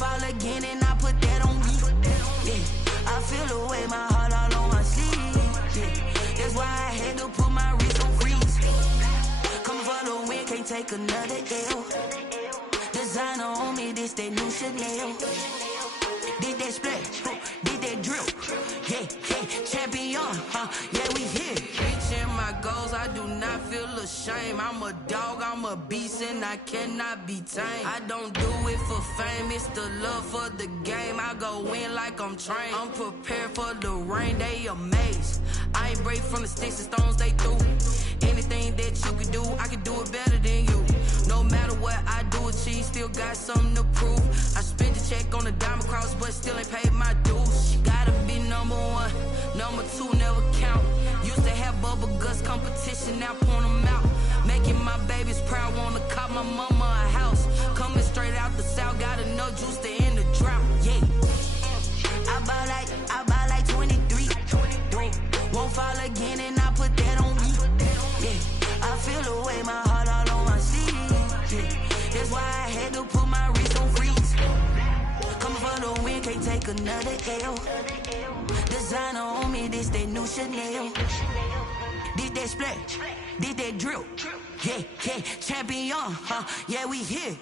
fall again and I put that on me. Yeah, I feel the way, my heart all on my sleeve. Yeah, that's why I had to put my wrist on freeze. Coming for the win, can't take another L. Designer on me, this that new Chanel. Did that splash, did that drill. Yeah, champion, yeah, we here. Reaching my goals, I do not feel ashamed. I'm a dog, I'm a beast, and I cannot be tamed. I don't do it for fame, it's the love for the game. I go in like I'm trained. I'm prepared for the rain, they amazed. I ain't break from the sticks and stones they threw. Anything that you can do, I can do it better than you. No matter what I do, achieve, still got something to prove. I spent the check on the diamond cross, but still ain't paid my dues. Gotta be number one, number two never count. Used to have bubble guts competition, now point them out. Making my babies proud, wanna cop my mama a house. Coming straight out the south, got enough juice to end the drought. Yeah, I buy like 23. Won't fall again and I put that on me. Yeah, I feel the way, my heart all on my sleeve. Yeah, that's why I had to put my wrist on freeze. Coming for the win, can't take another L. Designer on me, this that new Chanel. Did that splash, did that drill. Yeah, champion, yeah, we here.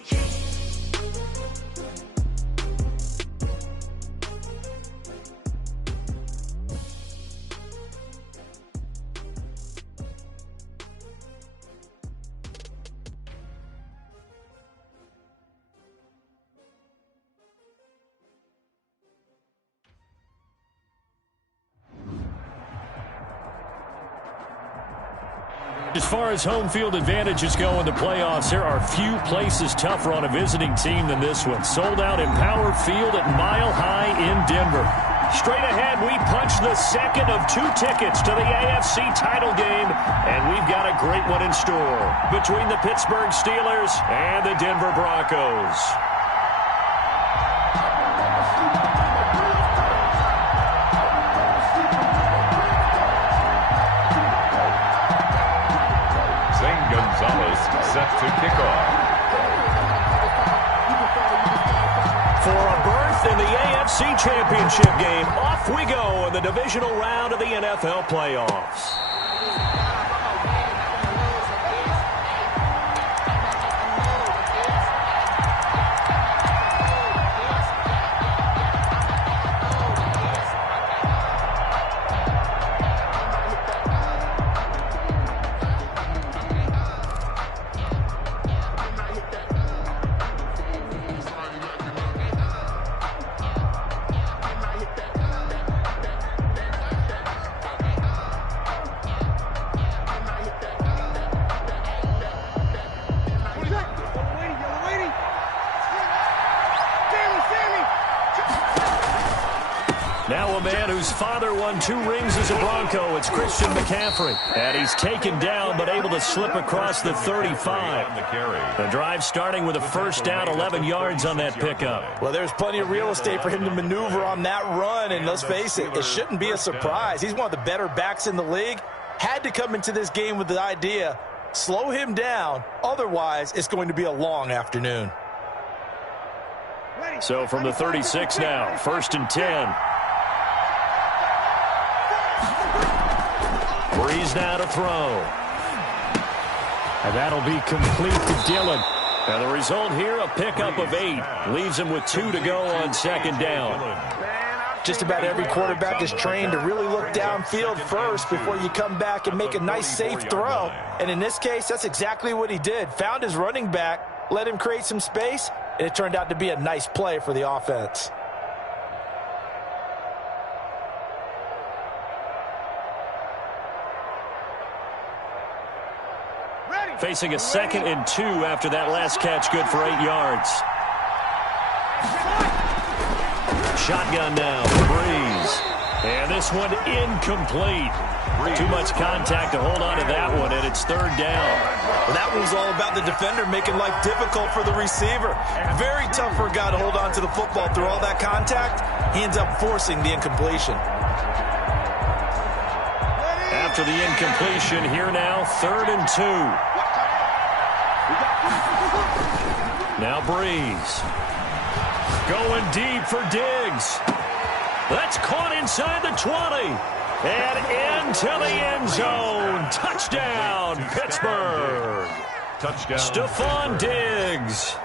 As far as home field advantages go in the playoffs, there are few places tougher on a visiting team than this one. Sold out Empower Field at Mile High in Denver. Straight ahead, we punch the second of 2 tickets to the AFC title game, and we've got a great one in store between the Pittsburgh Steelers and the Denver Broncos. Set to kick off. For a berth in the AFC Championship game, off we go in the divisional round of the NFL playoffs. Now a man whose father won 2 rings as a Bronco. It's Christian McCaffrey. And he's taken down but able to slip across the 35. The drive starting with a first down, 11 yards on that pickup. Well, there's plenty of real estate for him to maneuver on that run. And let's face it, it shouldn't be a surprise. He's one of the better backs in the league. Had to come into this game with the idea, slow him down. Otherwise, it's going to be a long afternoon. So from the 36 now, 1st and 10. Breeze now to throw. And that'll be complete to Dillon. And the result here, a pickup of 8. Leaves him with 2 to go on 2nd down. Just about every quarterback is trained to really look downfield first before you come back and make a nice, safe throw. And in this case, that's exactly what he did. Found his running back, let him create some space, and it turned out to be a nice play for the offense. Facing a 2nd and 2 after that last catch, good for 8 yards. Shotgun now, Breeze. And this one incomplete. Too much contact to hold on to that one, and it's 3rd down. Well, that one was all about the defender making life difficult for the receiver. Very tough for a guy to hold on to the football through all that contact. He ends up forcing the incompletion. After the incompletion, here now, 3rd and 2. Now Breeze. Going deep for Diggs. That's caught inside the 20. And into the end zone. Touchdown, Pittsburgh. Touchdown. Stephon Diggs,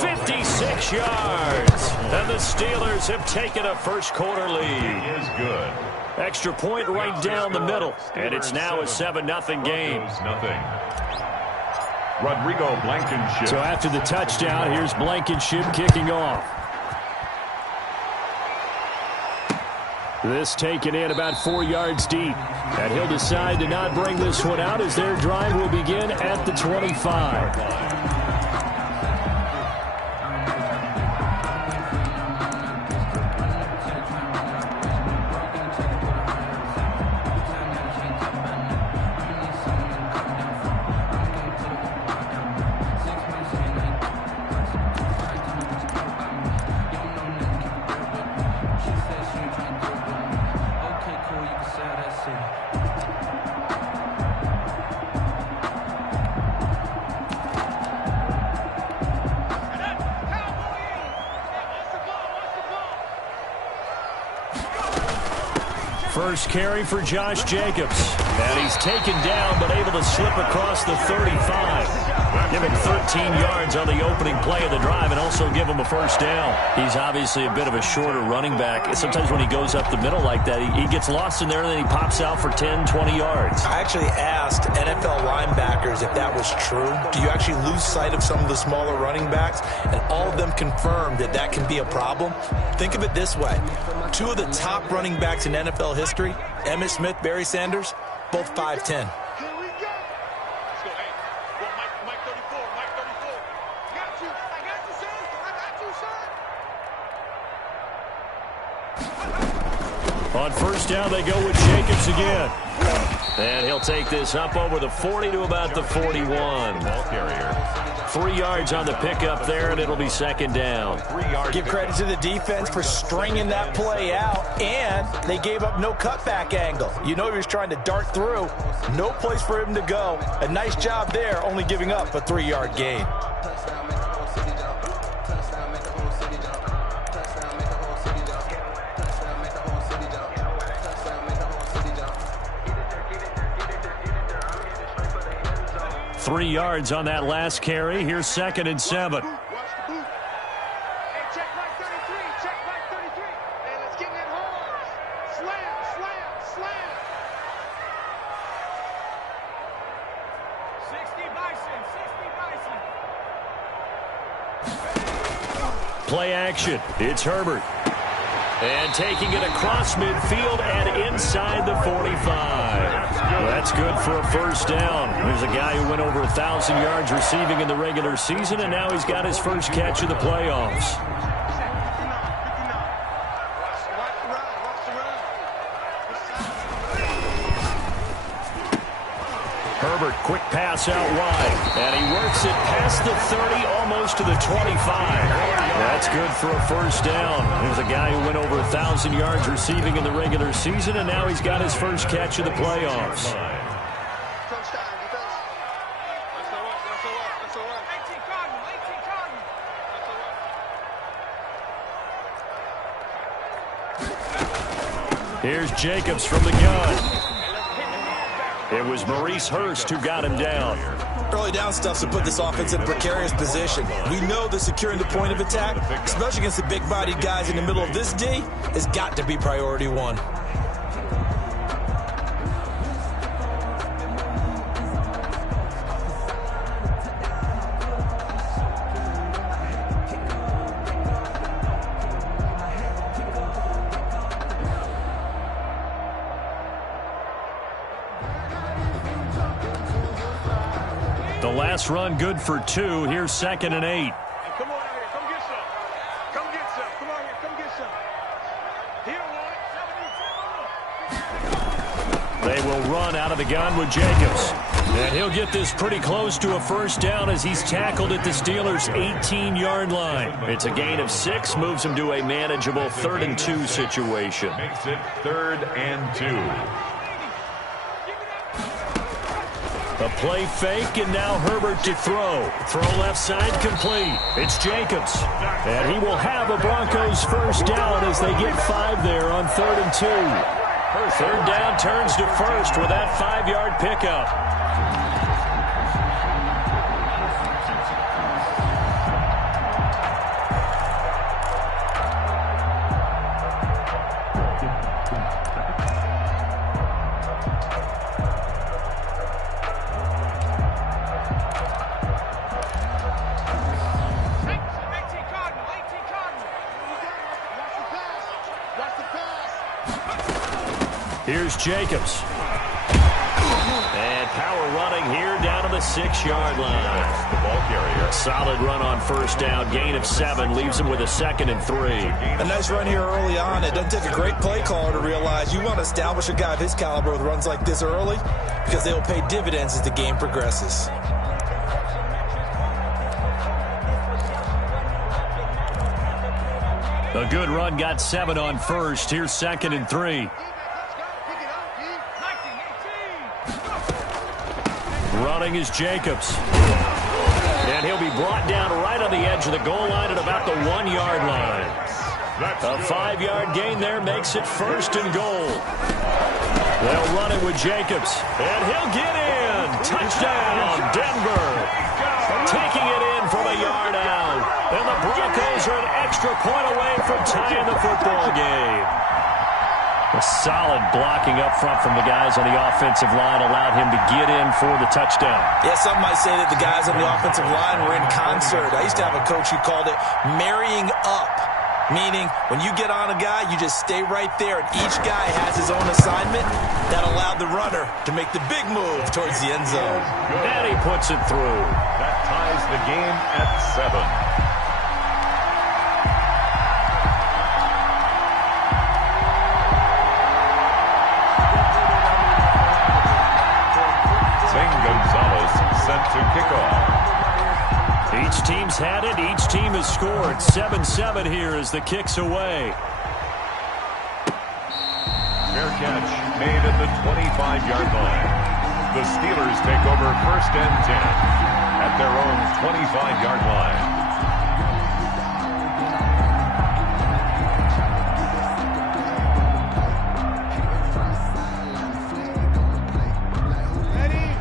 56 yards. And the Steelers have taken a first-quarter lead. He is good. Extra point right down the middle. And it's now a 7-0 game. Rodrigo Blankenship. So after the touchdown, here's Blankenship kicking off. This taken in about 4 yards deep. And he'll decide to not bring this one out as their drive will begin at the 25. First carry for Josh Jacobs. And he's taken down but able to slip across the 35. Give him 13 yards on the opening play of the drive and also give him a first down. He's obviously a bit of a shorter running back. Sometimes when he goes up the middle like that, he gets lost in there and then he pops out for 10, 20 yards. I actually asked NFL linebackers if that was true. Do you actually lose sight of some of the smaller running backs? And all of them confirmed that that can be a problem. Think of it this way. Two of the top running backs in NFL history, Emmitt Smith, Barry Sanders, both 5'10". On first down, they go with Jacobs again. And he'll take this up over the 40 to about the 41. Ball carrier. 3 yards on the pickup there, and it'll be second down. Give credit to the defense for stringing that play out, and they gave up no cutback angle. You know he was trying to dart through. No place for him to go. A nice job there, only giving up a 3-yard gain. Three yards on that last carry. Here's 2nd and 7. Play action. It's Herbert. And taking it across midfield and inside the 45. That's good for a first down. There's a guy who went over 1,000 yards receiving in the regular season, and now he's got his first catch of the playoffs. Herbert, quick pass out wide. And he works it past the 30, almost to the 25. That's good for a first down. There's a guy who went over 1,000 yards receiving in the regular season, and now he's got his first catch of the playoffs. Here's Jacobs from the gun. It was Maurice Hurst who got him down. Early down stuff's to put this offense in a precarious position. We know that securing the point of attack, especially against the big-bodied guys in the middle of this D, has got to be priority one. The last run good for 2. Here's 2nd and 8. Come on out here. Come get some. Come get some. Come on here. Come get some. He don't want it. They will run out of the gun with Jacobs. And he'll get this pretty close to a first down as he's tackled at the Steelers' 18-yard line. It's a gain of 6, moves him to a manageable 3rd and 2 situation. Makes it 3rd and 2. A play fake, and now Herbert to throw. Throw left side complete. It's Jacobs. And he will have a Broncos first down as they get 5 there on 3rd and 2. Third down turns to first with that 5-yard pickup. Here's Jacobs. And power running here down to the 6-yard line. The ball carrier. Solid run on first down. Gain of 7 leaves him with a 2nd and 3. A nice run here early on. It doesn't take a great play caller to realize you want to establish a guy of his caliber with runs like this early because they will pay dividends as the game progresses. A good run got 7 on first. Here's 2nd and 3. Running is Jacobs. And he'll be brought down right on the edge of the goal line at about the 1-yard line. A 5-yard gain there makes it 1st and goal. They'll run it with Jacobs. And he'll get in. Touchdown, Denver. Taking it in from a yard out. And the Broncos are an extra point away from tying the football game. A solid blocking up front from the guys on the offensive line allowed him to get in for the touchdown. Yeah, some might say that the guys on the offensive line were in concert. I used to have a coach who called it marrying up, meaning when you get on a guy, you just stay right there, and each guy has his own assignment. That allowed the runner to make the big move towards the end zone. And he puts it through. That ties the game at 7. Set to kick off. Each team's had it. Each team has scored. 7-7 here as the kick's away. Fair catch made at the 25-yard line. The Steelers take over 1st and 10 at their own 25-yard line.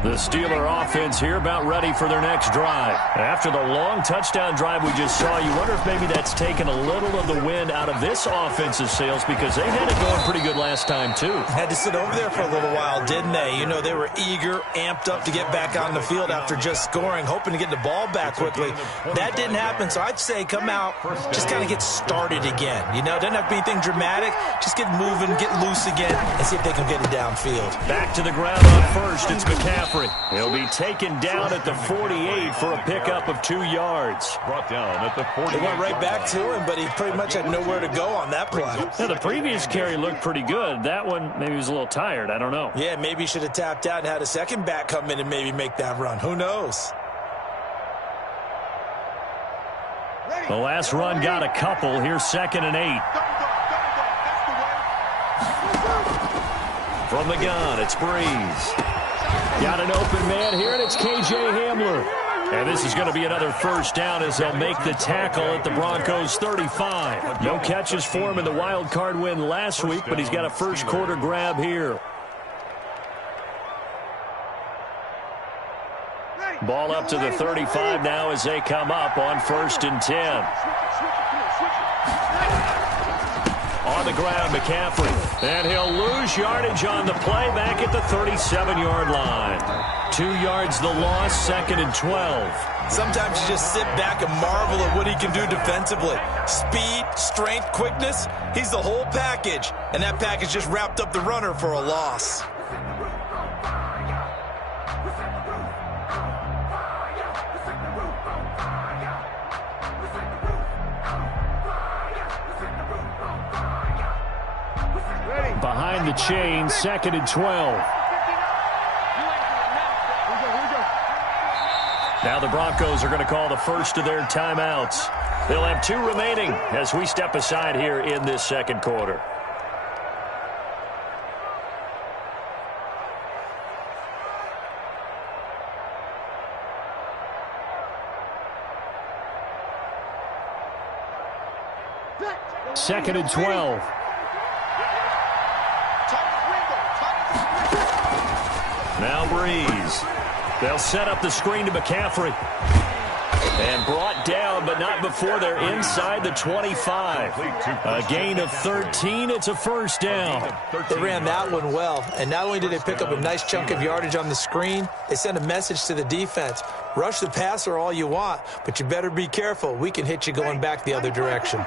The Steeler offense here about ready for their next drive. After the long touchdown drive we just saw, you wonder if maybe that's taken a little of the wind out of this offense's sails because they had it going pretty good last time, too. Had to sit over there for a little while, didn't they? You know, they were eager, amped up to get back on the field after just scoring, hoping to get the ball back quickly. That didn't happen, so I'd say come out, just kind of get started again. You know, doesn't have to be anything dramatic. Just get moving, get loose again, and see if they can get it downfield. Back to the ground on first, it's McCaffrey. He'll be taken down at the 48 for a pickup of 2 yards. Brought down at the 48. They went right back to him, but he pretty much had nowhere to go on that play. Now, the previous carry looked pretty good. That one, maybe he was a little tired. I don't know. Yeah, maybe he should have tapped out and had a second back come in and maybe make that run. Who knows? The last run got a couple. Here's 2nd and 8. From the gun, it's Breeze. Got an open man here, and it's K.J. Hamler. And this is going to be another first down as they'll make the tackle at the Broncos 35. No catches for him in the wild card win last week, but he's got a first quarter grab here. Ball up to the 35 now as they come up on 1st and 10. On the ground, McCaffrey. And he'll lose yardage on the play back at the 37-yard line. 2 yards the loss, 2nd and 12. Sometimes you just sit back and marvel at what he can do defensively. Speed, strength, quickness, he's the whole package. And that package just wrapped up the runner for a loss. Behind the chain, 2nd and 12. Now the Broncos are going to call the first of their timeouts. They'll have 2 remaining as we step aside here in this second quarter. 2nd and 12. Now Breeze. They'll set up the screen to McCaffrey. And brought down, but not before they're inside the 25. A gain of 13. It's a first down. They ran that one well. And not only did they pick up a nice chunk of yardage on the screen, they sent a message to the defense. Rush the passer all you want, but you better be careful. We can hit you going back the other direction.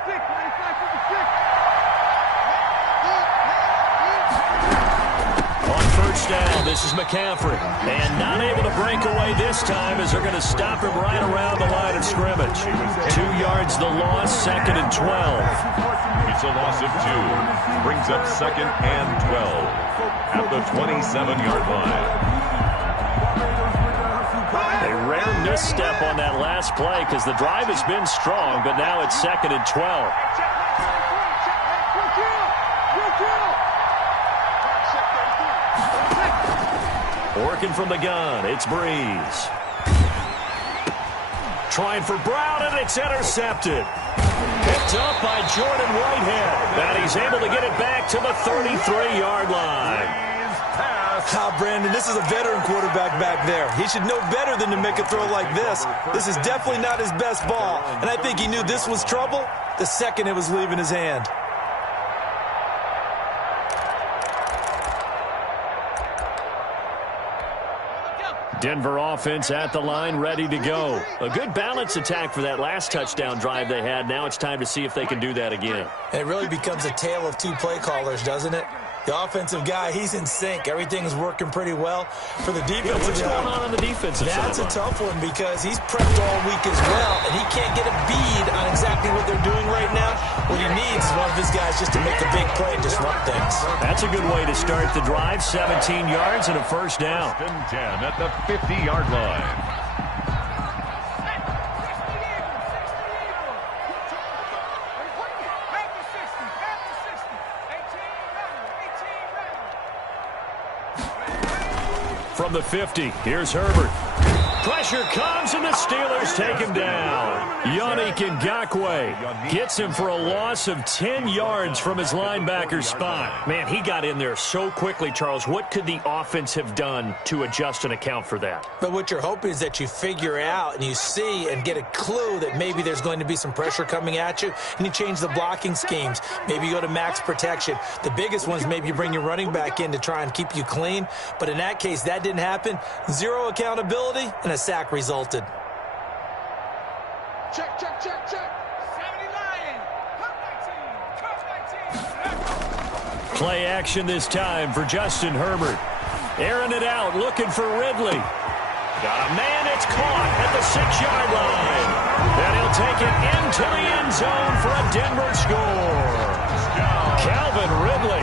Down. This is McCaffrey. And not able to break away this time as they're going to stop him right around the line of scrimmage. 2 yards the loss, 2nd and 12. It's a loss of 2. Brings up 2nd and 12 at the 27-yard line. A rare misstep on that last play because the drive has been strong, but now it's 2nd and 12. Working from the gun, it's Breeze. Trying for Brown, and it's intercepted. Picked up by Jordan Whitehead. And he's able to get it back to the 33-yard line. Brandon, this is a veteran quarterback back there. He should know better than to make a throw like this. This is definitely not his best ball. And I think he knew this was trouble the second it was leaving his hand. Denver offense at the line, ready to go. A good balance attack for that last touchdown drive they had. Now it's time to see if they can do that again. And it really becomes a tale of two play callers, doesn't it? The offensive guy, he's in sync. Everything's working pretty well. For the defensive what's going on the defensive side? That's a tough one because he's prepped all week as well, and he can't get a bead on exactly what they're doing right now. What he needs is one of his guys just to make a big play and disrupt things. That's a good way to start the drive. 17 yards and a first down. 10 at the 50-yard line. From the 50, here's Herbert. Pressure comes, and the Steelers take him down. Yannick Ngakoue gets him for a loss of 10 yards from his linebacker spot. Man, he got in there so quickly, Charles. What could the offense have done to adjust and account for that? But what you're hoping is that you figure out and you see and get a clue that maybe there's going to be some pressure coming at you, and you change the blocking schemes. Maybe you go to max protection. The biggest one is maybe you bring your running back in to try and keep you clean. But in that case, that didn't happen. Zero accountability, and a sack resulted. Check. 70 Lion. Play action this time for Justin Herbert. Airing it out, looking for Ridley. Got a man, it's caught at the 6-yard line. And he'll take it into the end zone for a Denver score. Calvin Ridley,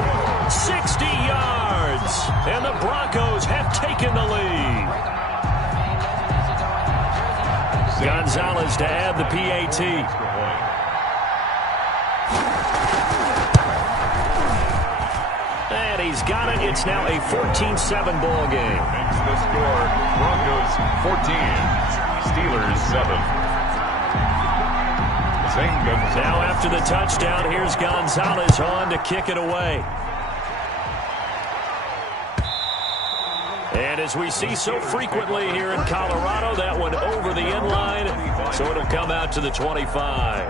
60 yards. And the Broncos have taken the lead. Gonzalez to add the PAT. And he's got it. It's now a 14-7 ball game. Makes the score. Broncos 14, Steelers 7. Now after the touchdown, here's Gonzalez on to kick it away. And as we see so frequently here in Colorado, that one over the end line, so it'll come out to the 25.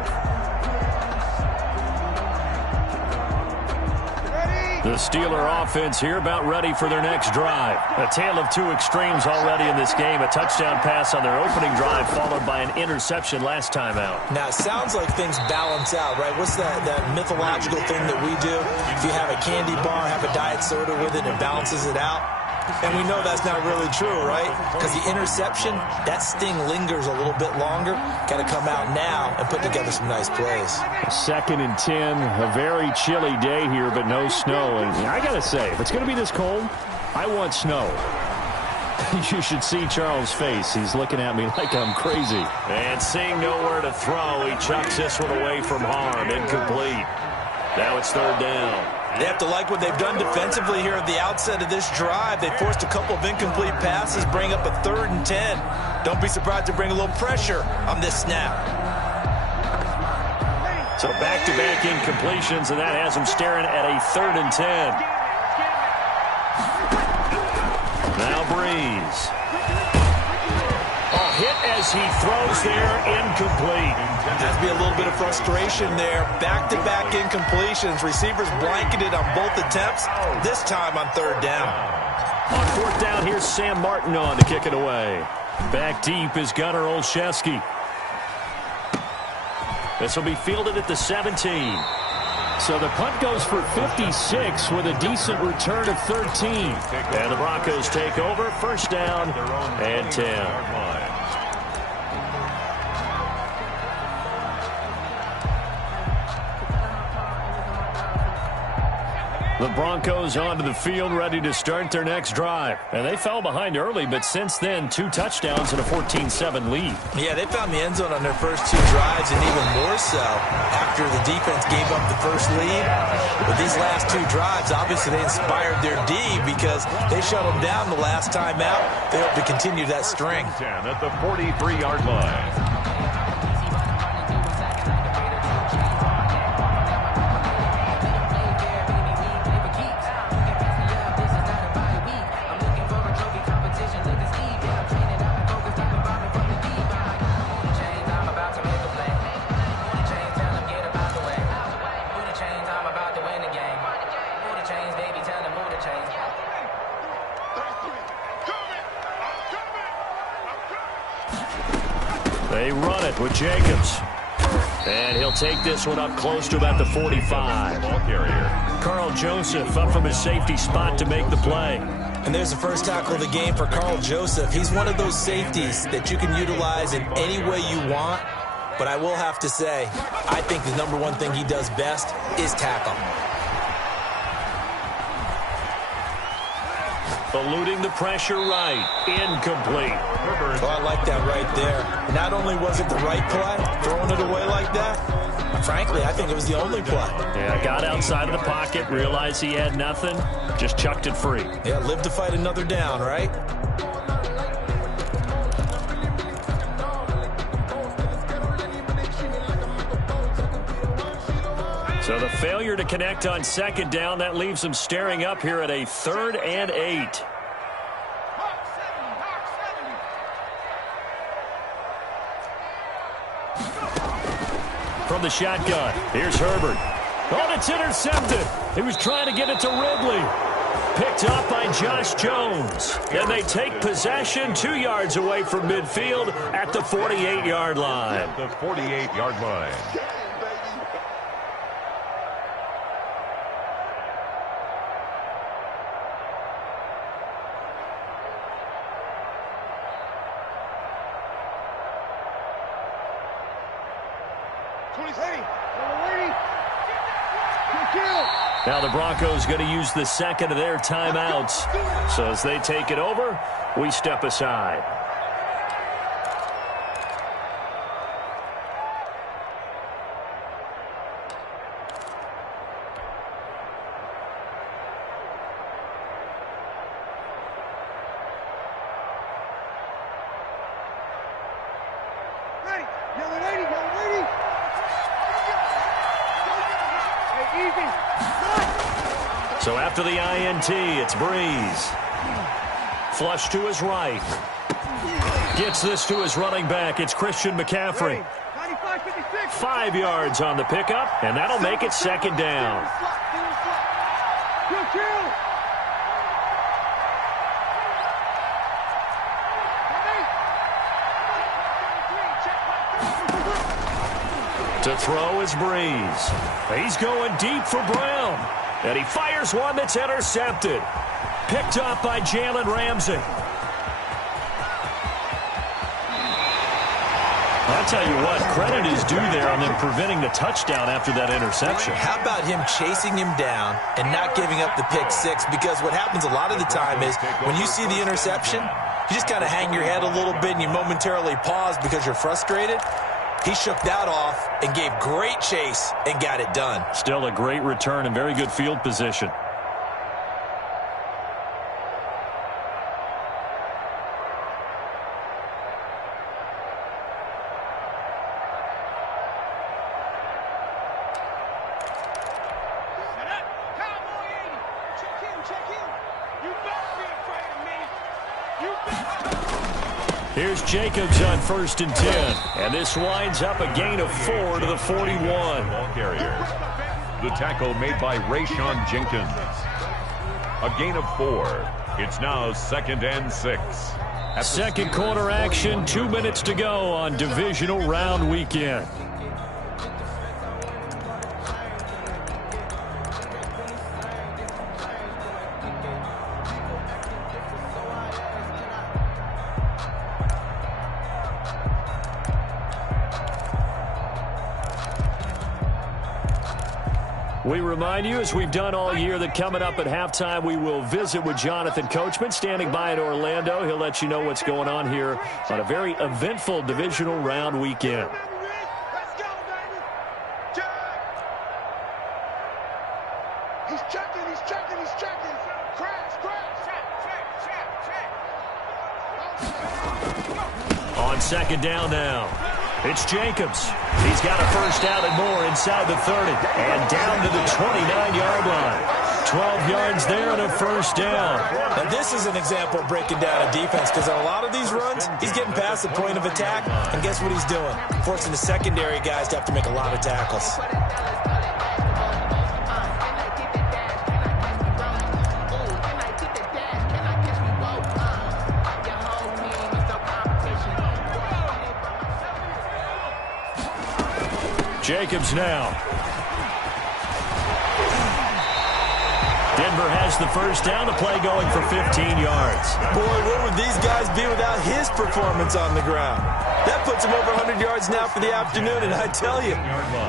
The Steeler offense here about ready for their next drive. A tale of two extremes already in this game. A touchdown pass on their opening drive followed by an interception last time out. Now, it sounds like things balance out, right? What's that mythological thing that we do? If you have a candy bar, have a diet soda with it, it balances it out. And we know that's not really true, right? Because the interception, that sting lingers a little bit longer. Got to come out now and put together some nice plays. 2nd and 10, a very chilly day here, but no snow. And I got to say, if it's going to be this cold, I want snow. You should see Charles' face. He's looking at me like I'm crazy. And seeing nowhere to throw, he chucks this one away from harm. Incomplete. Now it's 3rd down. They have to like what they've done defensively here at the outset of this drive. They forced a couple of incomplete passes, bring up a 3rd and 10. Don't be surprised to bring a little pressure on this snap. So back-to-back incompletions, and that has him staring at a 3rd and 10. Now Breeze. Hit as he throws there, incomplete. There's be a little bit of frustration there. Back-to-back incompletions. Receivers blanketed on both attempts, this time on 3rd down. On 4th down, here's Sam Martin on to kick it away. Back deep is Gunnar Olszewski. This will be fielded at the 17. So the punt goes for 56 with a decent return of 13. And the Broncos take over, 1st down and 10. The Broncos onto the field, ready to start their next drive. And they fell behind early, but since then, 2 touchdowns and a 14-7 lead. Yeah, they found the end zone on their first 2 drives, and even more so after the defense gave up the first lead. But these last 2 drives, obviously they inspired their D because they shut them down the last time out. They hope to continue that string. 10 at the 43-yard line. They run it with Jacobs. And he'll take this one up close to about the 45. Ball carrier. Carl Joseph up from his safety spot to make the play. And there's the first tackle of the game for Carl Joseph. He's one of those safeties that you can utilize in any way you want. But I will have to say, I think the #1 thing he does best is tackle. Eluding the pressure right. Incomplete. Oh, I like that right there. Not only was it the right play, throwing it away like that, frankly, I think it was the only play. Yeah, got outside of the pocket, realized he had nothing, just chucked it free. Yeah, live to fight another down, right? So the failure to connect on 2nd down, that leaves him staring up here at a 3rd and 8. From the shotgun, here's Herbert. Oh, it's intercepted. He was trying to get it to Ridley. Picked up by Josh Jones. Then they take possession 2 yards away from midfield at the 48-yard line. The 48-yard line. Now the Broncos going to use the 2nd of their timeouts. So as they take it over, we step aside. So after the INT, it's Breeze. Flush to his right. Gets this to his running back. It's Christian McCaffrey. 5 yards on the pickup, and that'll make it 2nd down. To throw is Breeze. He's going deep for Brown. And he fires one that's intercepted. Picked up by Jalen Ramsey. I'll tell you what, credit is due there on them preventing the touchdown after that interception. How about him chasing him down and not giving up the pick 6? Because what happens a lot of the time is when you see the interception, you just kind of hang your head a little bit and you momentarily pause because you're frustrated. He shook that off and gave great chase and got it done. Still a great return and very good field position. Here's Jacobs on 1st and 10. And this winds up a gain of 4 to the 41. Ball carrier. The tackle made by Rayshon Jenkins. A gain of 4. It's now 2nd and 6. Second quarter action, 2 minutes to go on divisional round weekend. We remind you, as we've done all year, that coming up at halftime, we will visit with Jonathan Coachman, standing by in Orlando. He'll let you know what's going on here on a very eventful divisional round weekend. Let's go, baby. He's checking. Crash. Check. On 2nd down now. It's Jacobs. He's got a first down and more inside the 30. And down to the 29-yard line. 12 yards there and a first down. And this is an example of breaking down a defense, because on a lot of these runs, he's getting past the point of attack. And guess what he's doing? Forcing the secondary guys to have to make a lot of tackles. Jacobs now. Denver has the first down, the play going for 15 yards. Boy, where would these guys be without his performance on the ground? That puts him over 100 yards now for the afternoon, and I tell you,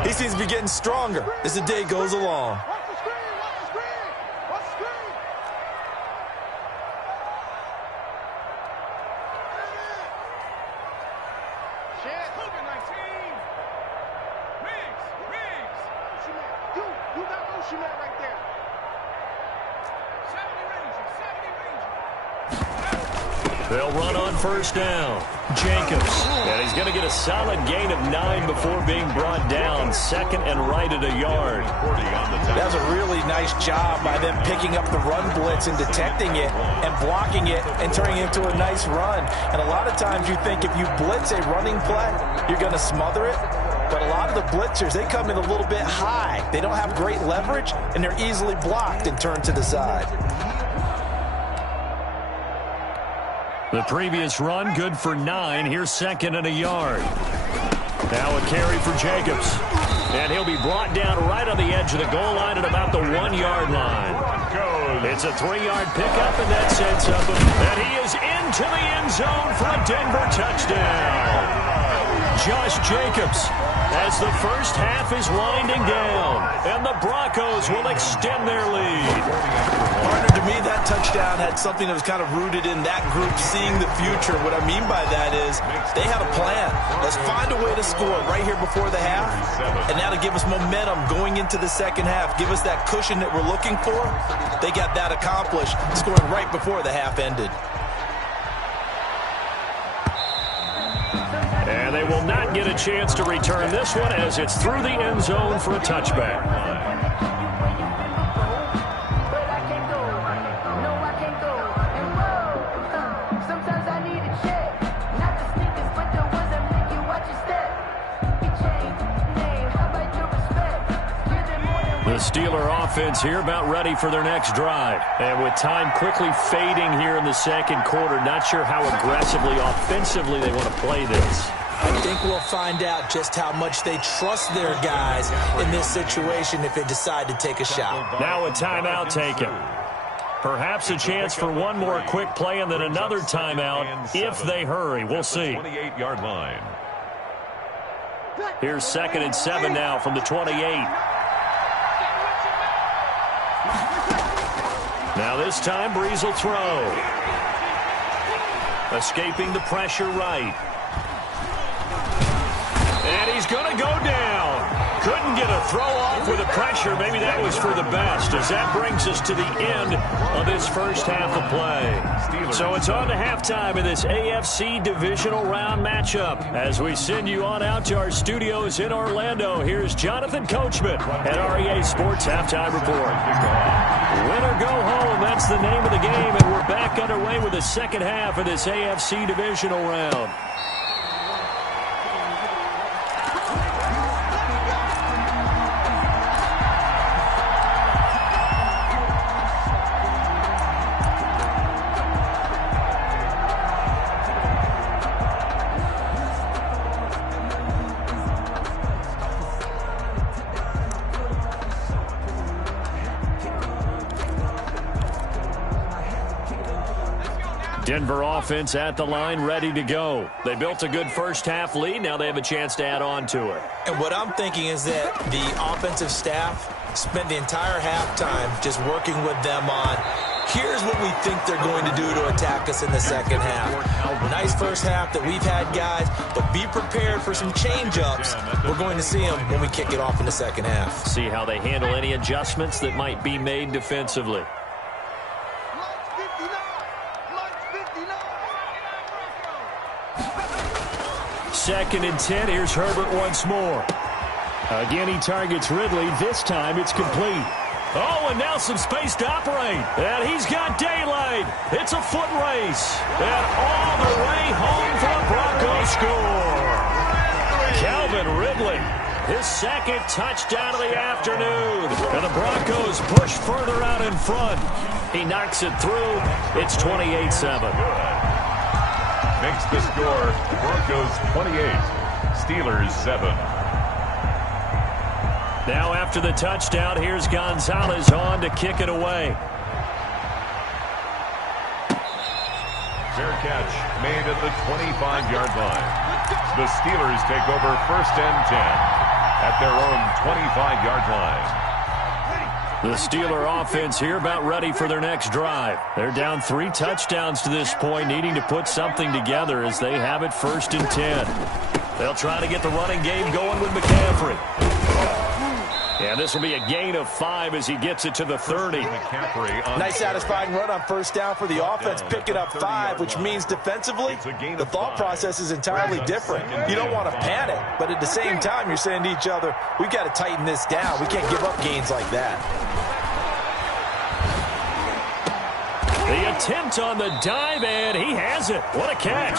he seems to be getting stronger as the day goes along. They'll run on first down. Jacobs. And he's going to get a solid gain of 9 before being brought down. 2nd and right at a yard. That's a really nice job by them picking up the run blitz and detecting it and blocking it and turning it into a nice run. And a lot of times you think if you blitz a running play, you're going to smother it. But a lot of the blitzers, they come in a little bit high. They don't have great leverage, and they're easily blocked and turned to the side. The previous run, good for 9. Here's 2nd and a yard. Now a carry for Jacobs. And he'll be brought down right on the edge of the goal line at about the 1-yard line. It's a 3-yard pickup, and that sets up and he is into the end zone for a Denver touchdown. Josh Jacobs, as the first half is winding down, and the Broncos will extend their lead. Partner, to me, that touchdown had something that was kind of rooted in that group seeing the future. What I mean by that is they had a plan. Let's find a way to score right here before the half, and that'll give us momentum going into the second half, give us that cushion that we're looking for. They got that accomplished, scoring right before the half ended. And they will not get a chance to return this one as it's through the end zone for a touchback. The Steeler offense here about ready for their next drive. And with time quickly fading here in the second quarter, not sure how aggressively, offensively they want to play this. I think we'll find out just how much they trust their guys in this situation if they decide to take a shot. Now a timeout taken. Perhaps a chance for one more quick play and then another timeout if they hurry. We'll see. 28-yard line. Here's 2nd and 7 now from the 28. Now this time, Breeze will throw. Escaping the pressure right. And he's going to go down. Couldn't get a throw off with the pressure. Maybe that was for the best, as that brings us to the end of this first half of play. So it's on to halftime in this AFC divisional round matchup. As we send you on out to our studios in Orlando, here's Jonathan Coachman at REA Sports Halftime Report. Win or go home, that's the name of the game, and we're back underway with the second half of this AFC divisional round. Denver offense at the line, ready to go. They built a good first-half lead. Now they have a chance to add on to it. And what I'm thinking is that the offensive staff spent the entire halftime just working with them on, here's what we think they're going to do to attack us in the second half. Nice first half that we've had, guys, but be prepared for some change-ups. We're going to see them when we kick it off in the second half. See how they handle any adjustments that might be made defensively. Second and 10. Here's Herbert once more. Again, he targets Ridley. This time it's complete. Oh, and now some space to operate. And he's got daylight. It's a foot race. And all the way home for the Broncos score. Calvin Ridley, his second touchdown of the afternoon. And the Broncos push further out in front. He knocks it through. It's 28-7. Makes the score Broncos 28, Steelers 7. Now after the touchdown, here's Gonzalez on to kick it away. Fair catch made at the 25-yard line. The Steelers take over first and 10 at their own 25-yard line. The Steeler offense here about ready for their next drive. They're down 3 touchdowns to this point, needing to put something together as they have it first and 10. They'll try to get the running game going with McCaffrey. And this will be a gain of 5 as he gets it to the 30. Nice satisfying run on first down for the offense, picking up 5, which means defensively, the thought process is entirely different. You don't want to panic, but at the same time, you're saying to each other, we've got to tighten this down. We can't give up gains like that. The attempt on the dive, and he has it. What a catch.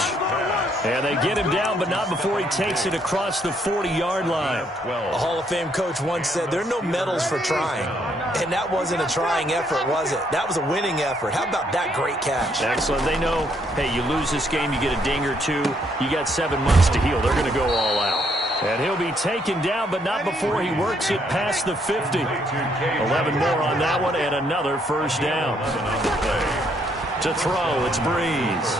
And they get him down, but not before he takes it across the 40-yard line. A Hall of Fame coach once said, there are no medals for trying. And that wasn't a trying effort, was it? That was a winning effort. How about that great catch? Excellent. They know, hey, you lose this game, you get a ding or two. You got 7 months to heal. They're going to go all out. And he'll be taken down, but not before he works it past the 50. 11 more on that one, and another first down. To throw, it's Breeze.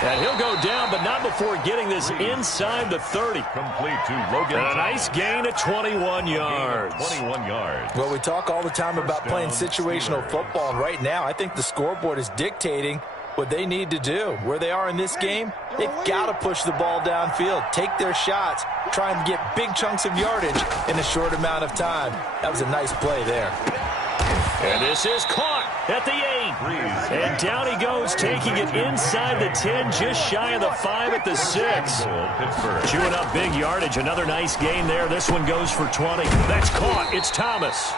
And he'll go down, but not before getting this inside the 30. Complete to Logan. And a nice gain of 21 yards. 21 yards. Well, we talk all the time about playing situational football, and right now I think the scoreboard is dictating what they need to do. Where they are in this game, they've got to push the ball downfield, take their shots, try and get big chunks of yardage in a short amount of time. That was a nice play there. And this is caught at the 8. And down he goes, taking it inside the 10, just shy of the 5 at the 6. Chewing up big yardage. Another nice gain there. This one goes for 20. That's caught. It's Thomas.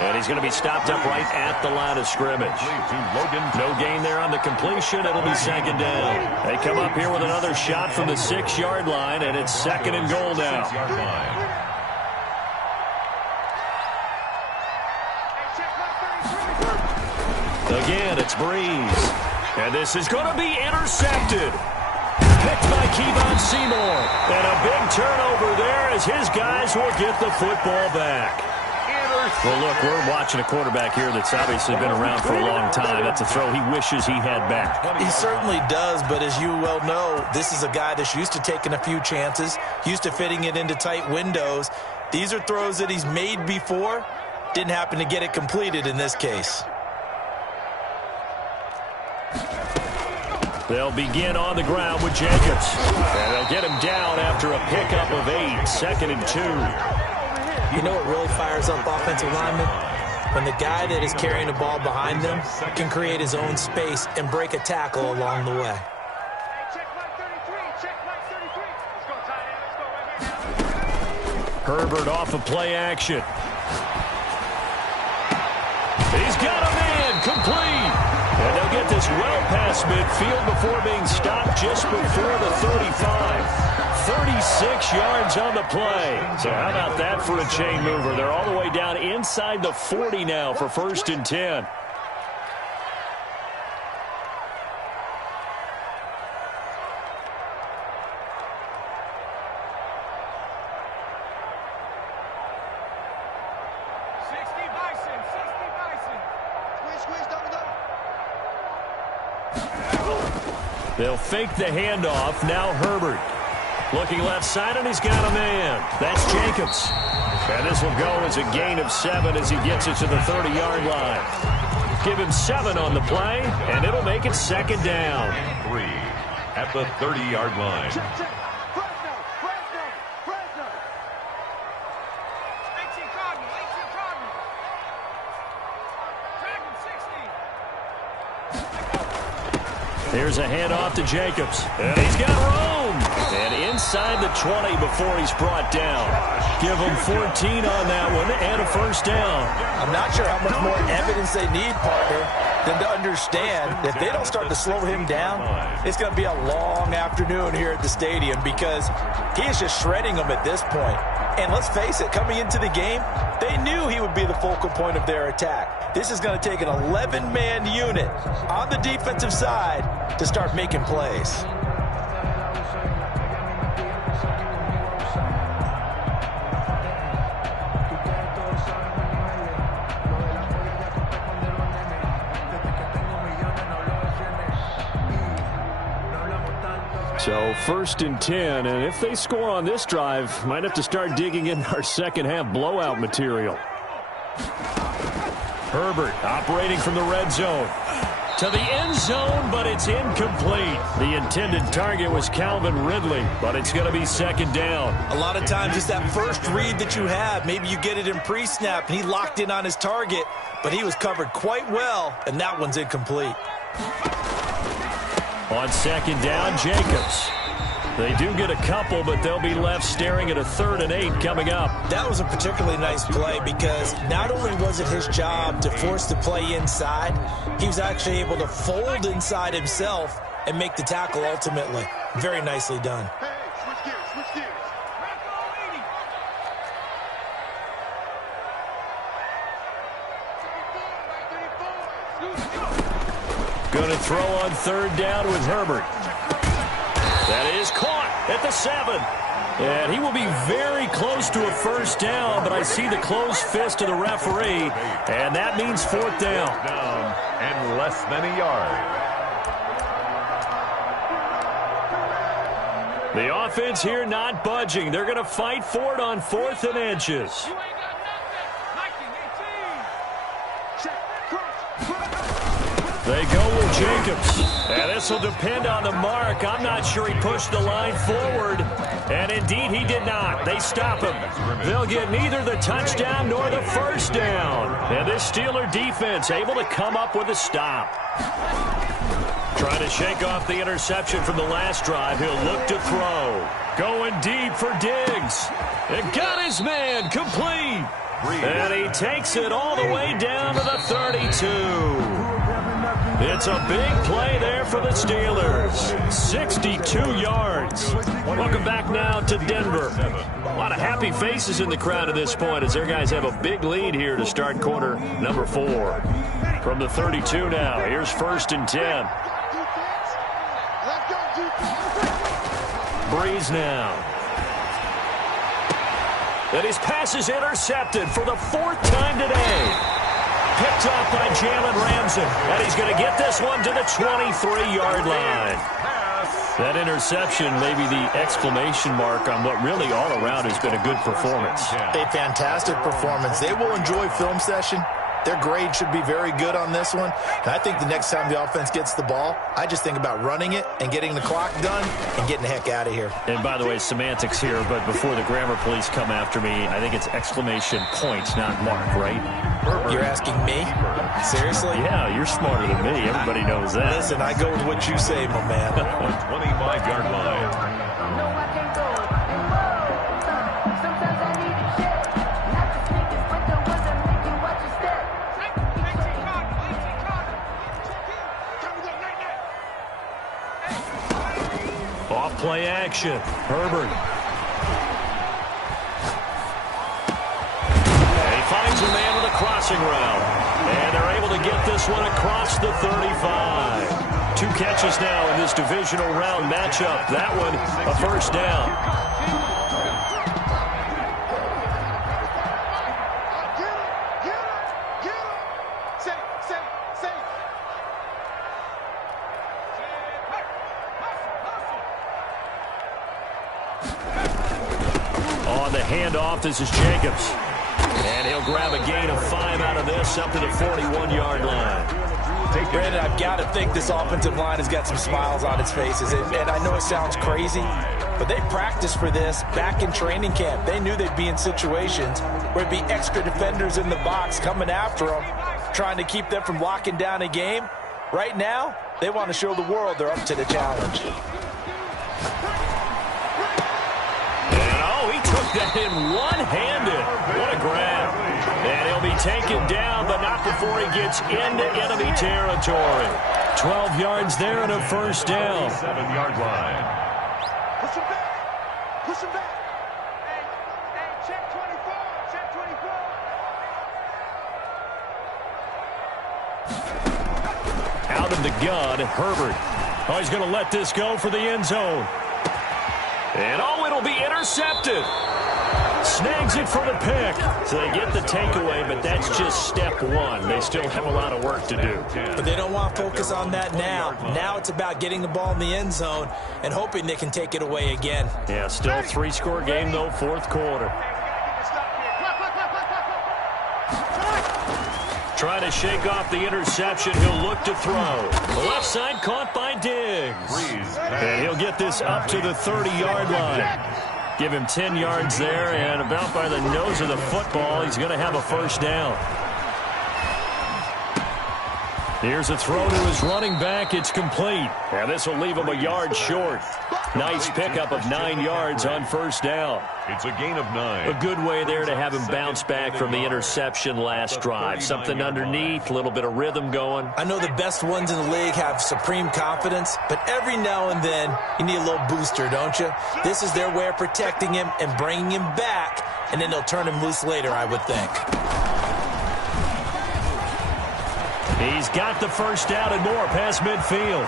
And he's going to be stopped up right at the line of scrimmage. No gain there on the completion. It'll be second down. They come up here with another shot from the 6-yard line, and it's second and goal now. Again, it's Breeze. And this is going to be intercepted. Picked by Kevon Seymour. And a big turnover there as his guys will get the football back. Well, look, we're watching a quarterback here that's obviously been around for a long time. That's a throw he wishes he had back. He certainly does, but as you well know, this is a guy that's used to taking a few chances, used to fitting it into tight windows. These are throws that he's made before. Didn't happen to get it completed in this case. They'll begin on the ground with Jacobs. And they'll get him down after a pickup of 8, second and 2. You know what really fires up offensive linemen? When the guy that is carrying the ball behind them can create his own space and break a tackle along the way. Herbert off of play action. He's got a man complete. And they'll get this well past midfield before being stopped just before the 35. 36 yards on the play. So how about that for a chain mover? They're all the way down inside the 40 now for 1st and 10. They'll fake the handoff. Now Herbert. Looking left side, and he's got a man. That's Jacobs. And this will go as a gain of 7 as he gets it to the 30-yard line. Give him 7 on the play, and it'll make it 2nd down. 3 at the 30-yard line. Here's a handoff to Jacobs. And he's got room. And inside the 20 before he's brought down. Give him 14 on that one and a 1st down. I'm not sure how much more evidence they need, partner, than to understand that if they don't start to slow him down, it's going to be a long afternoon here at the stadium because he is just shredding them at this point. And let's face it, coming into the game, they knew he would be the focal point of their attack. This is going to take an 11-man unit on the defensive side to start making plays. So 1st and 10, and if they score on this drive, might have to start digging in our second half blowout material. Herbert operating from the red zone. To the end zone, but it's incomplete. The intended target was Calvin Ridley, but it's going to be 2nd down. A lot of times it's that first read that you have. Maybe you get it in pre-snap, and he locked in on his target, but he was covered quite well, and that one's incomplete. On 2nd down, Jacobs. They do get a couple, but they'll be left staring at a 3rd and 8 coming up. That was a particularly nice play because not only was it his job to force the play inside, he was actually able to fold inside himself and make the tackle ultimately. Very nicely done. Going to throw on 3rd down with Herbert. That is caught at the 7. And he will be very close to a 1st down, but I see the closed fist of the referee, and that means 4th down. And less than a yard. The offense here not budging. They're going to fight for it on 4th and inches. They go with Jacobs. And this will depend on the mark. I'm not sure he pushed the line forward. And indeed, he did not. They stop him. They'll get neither the touchdown nor the 1st down. And this Steeler defense able to come up with a stop. Trying to shake off the interception from the last drive. He'll look to throw. Going deep for Diggs. And got his man complete. And he takes it all the way down to the 32. It's a big play there for the Steelers. 62 yards. Welcome back now to Denver. A lot of happy faces in the crowd at this point as their guys have a big lead here to start quarter number 4. From the 32 now, here's 1st and 10. Breeze now. And his pass is intercepted for the 4th time today. Picked off by Jalen Ramsey. And he's going to get this one to the 23-yard line. That interception may be the exclamation mark on what really all around has been a good performance. A fantastic performance. They will enjoy film session their grade should be very good on this one. And I think the next time the offense gets the ball, I just think about running it and getting the clock done and getting the heck out of here. And by the way, semantics here, but before the grammar police come after me, I think it's exclamation point, not mark, right? You're asking me? Seriously? Yeah, you're smarter than me. Everybody knows that. Listen, I go with what you say, my man. 25-yard line. Play action. Herbert. And he finds a man with a crossing route. And they're able to get this one across the 35. 2 catches now in this divisional round matchup. That one, a first down. Handoff, this is Jacobs. And he'll grab a gain of 5 out of this up to the 41-yard line. Brandon, I've got to think this offensive line has got some smiles on its faces. And I know it sounds crazy, but they practiced for this back in training camp. They knew they'd be in situations where there'd be extra defenders in the box coming after them, trying to keep them from locking down a game. Right now, they want to show the world they're up to the challenge. That in one-handed. What a grab. And he'll be taken down, but not before he gets into enemy territory. 12 yards there and a first down. 7-yard line. Push him back. Push him back. Hey, check 24. Check 24. Out of the gun, Herbert. Oh, he's going to let this go for the end zone. And oh, it'll be intercepted. Snags it for the pick. So they get the takeaway, but that's just step one. They still have a lot of work to do. But they don't want to focus on that now. Now it's about getting the ball in the end zone and hoping they can take it away again. Yeah, still 3-score game, though, fourth quarter. Trying to shake off the interception. He'll look to throw. The left side caught by Diggs. And he'll get this up to the 30-yard line. Give him 10 yards there, and about by the nose of the football, he's going to have a first down. Here's a throw to his running back. It's complete. And this will leave him a yard short. Nice pickup of 9 yards on first down. It's a gain of 9. A good way there to have him bounce back from the interception last drive. Something underneath, a little bit of rhythm going. I know the best ones in the league have supreme confidence, but every now and then you need a little booster, don't you? This is their way of protecting him and bringing him back, and then they'll turn him loose later, I would think. He's got the first down and more past midfield.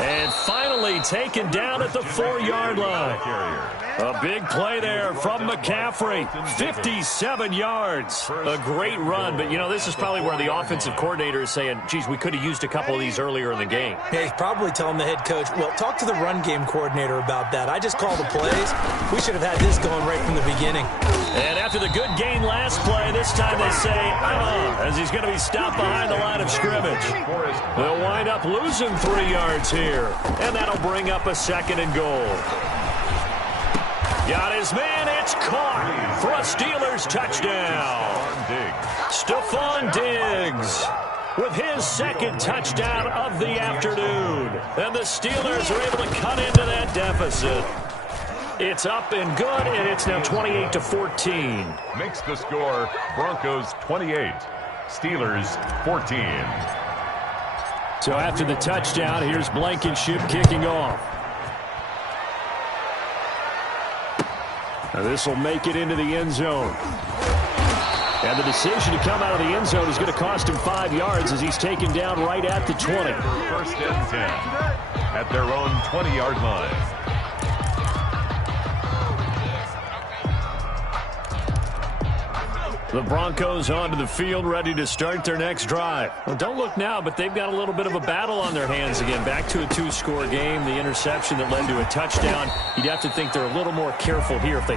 And finally taken down at the 4-yard line. A big play there from McCaffrey. 57 yards. A great run, but, you know, this is probably where the offensive coordinator is saying, geez, we could have used a couple of these earlier in the game. Yeah, he's probably telling the head coach, well, talk to the run game coordinator about that. I just called the plays. We should have had this going right from the beginning. And after the good gain last play, this time they say, as he's going to be stopped behind the line of scrimmage. They'll wind up losing 3 yards here, and that'll bring up a 2nd and goal. Got his man, it's caught for a Steelers touchdown. Stephon Diggs with his 2nd touchdown of the afternoon. And the Steelers are able to cut into that deficit. It's up and good, and it's now 28-14. Makes the score Broncos 28, Steelers 14. So after the touchdown, here's Blankenship kicking off. Now this will make it into the end zone. And the decision to come out of the end zone is going to cost him 5 yards as he's taken down right at the 20. 1st and 10 at their own 20-yard line. The Broncos onto the field, ready to start their next drive. Well, don't look now, but they've got a little bit of a battle on their hands again. Back to a 2-score game. The interception that led to a touchdown. You'd have to think they're a little more careful here if they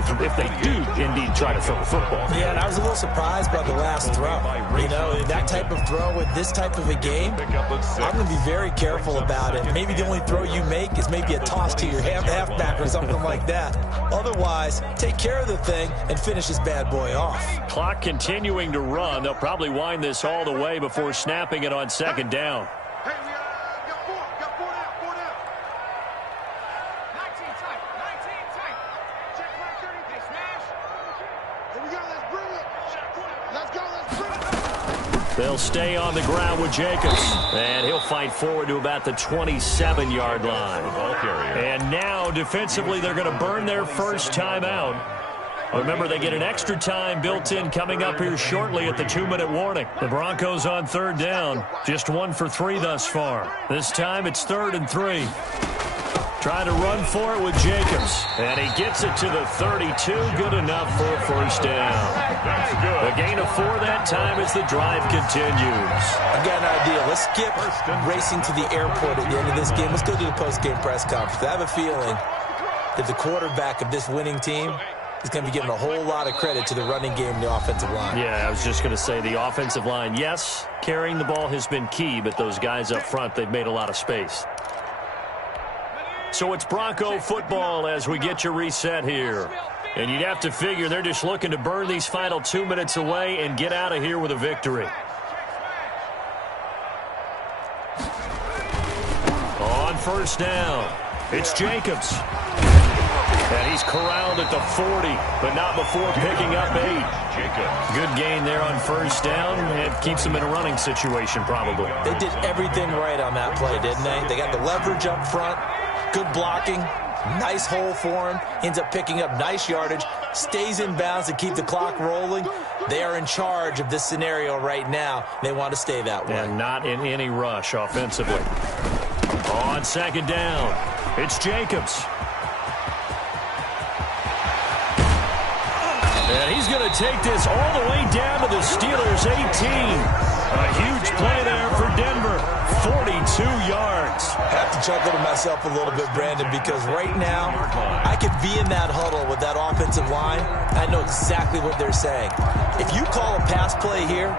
do indeed try to throw a football. Yeah, and I was a little surprised by the last throw. You know, that type of throw with this type of a game, I'm going to be very careful about it. Maybe the only throw you make is maybe a toss to your halfback or something like that. Otherwise, take care of the thing and finish this bad boy off. Clock continuing to run. They'll probably wind this all the way before snapping it on second down. Hey, we got four down. 19 tight. Check back 30. Hey, smash. Here we go, let's bring it. They'll stay on the ground with Jacobs. And he'll fight forward to about the 27-yard line. And now, defensively, they're going to burn their first timeout. Remember, they get an extra time built in coming up here shortly at the 2-minute warning. The Broncos on third down. Just 1 for 3 thus far. This time it's 3rd and 3. Trying to run for it with Jacobs. And he gets it to the 32. Good enough for a first down. That's good. A gain of 4 that time as the drive continues. I've got an idea. Let's skip racing to the airport at the end of this game. Let's go to the post-game press conference. I have a feeling that the quarterback of this winning team is going to be giving a whole lot of credit to the running game and the offensive line. Yeah, I was just going to say the offensive line, yes, carrying the ball has been key, but those guys up front, they've made a lot of space. So it's Bronco football as we get you reset here. And you'd have to figure they're just looking to burn these final 2 minutes away and get out of here with a victory. On first down, it's Jacobs. And he's corralled at the 40, but not before picking up 8. Good gain there on first down. It keeps him in a running situation, probably. They did everything right on that play, didn't they? They got the leverage up front, good blocking, nice hole for him, ends up picking up nice yardage, stays in bounds to keep the clock rolling. They are in charge of this scenario right now. They want to stay that way. And not in any rush offensively. On second down, it's Jacobs. And he's going to take this all the way down to the Steelers' 18. A huge play there for Denver. 42 yards. I have to chuckle to myself a little bit, Brandon, because right now I could be in that huddle with that offensive line. I know exactly what they're saying. If you call a pass play here,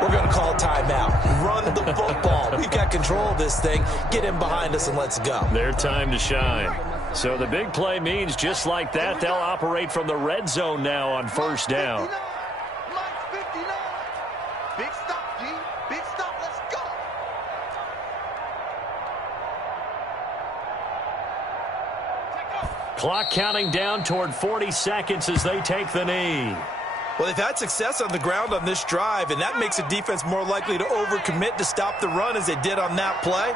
we're going to call timeout. Run the football. We've got control of this thing. Get in behind us and let's go. Their time to shine. So the big play means just like that, they'll operate from the red zone now on first down. 59. Big stop, G. Big stop. Let's go. Clock counting down toward 40 seconds as they take the knee. Well, they've had success on the ground on this drive, and that makes a defense more likely to overcommit to stop the run as they did on that play.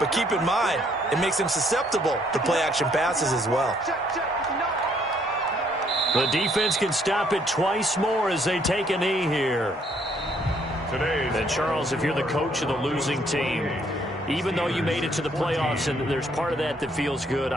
But keep in mind, it makes them susceptible to play-action passes as well. The defense can stop it twice more as they take a knee here. And Charles, if you're the coach of the losing team, even though you made it to the playoffs and there's part of that feels good,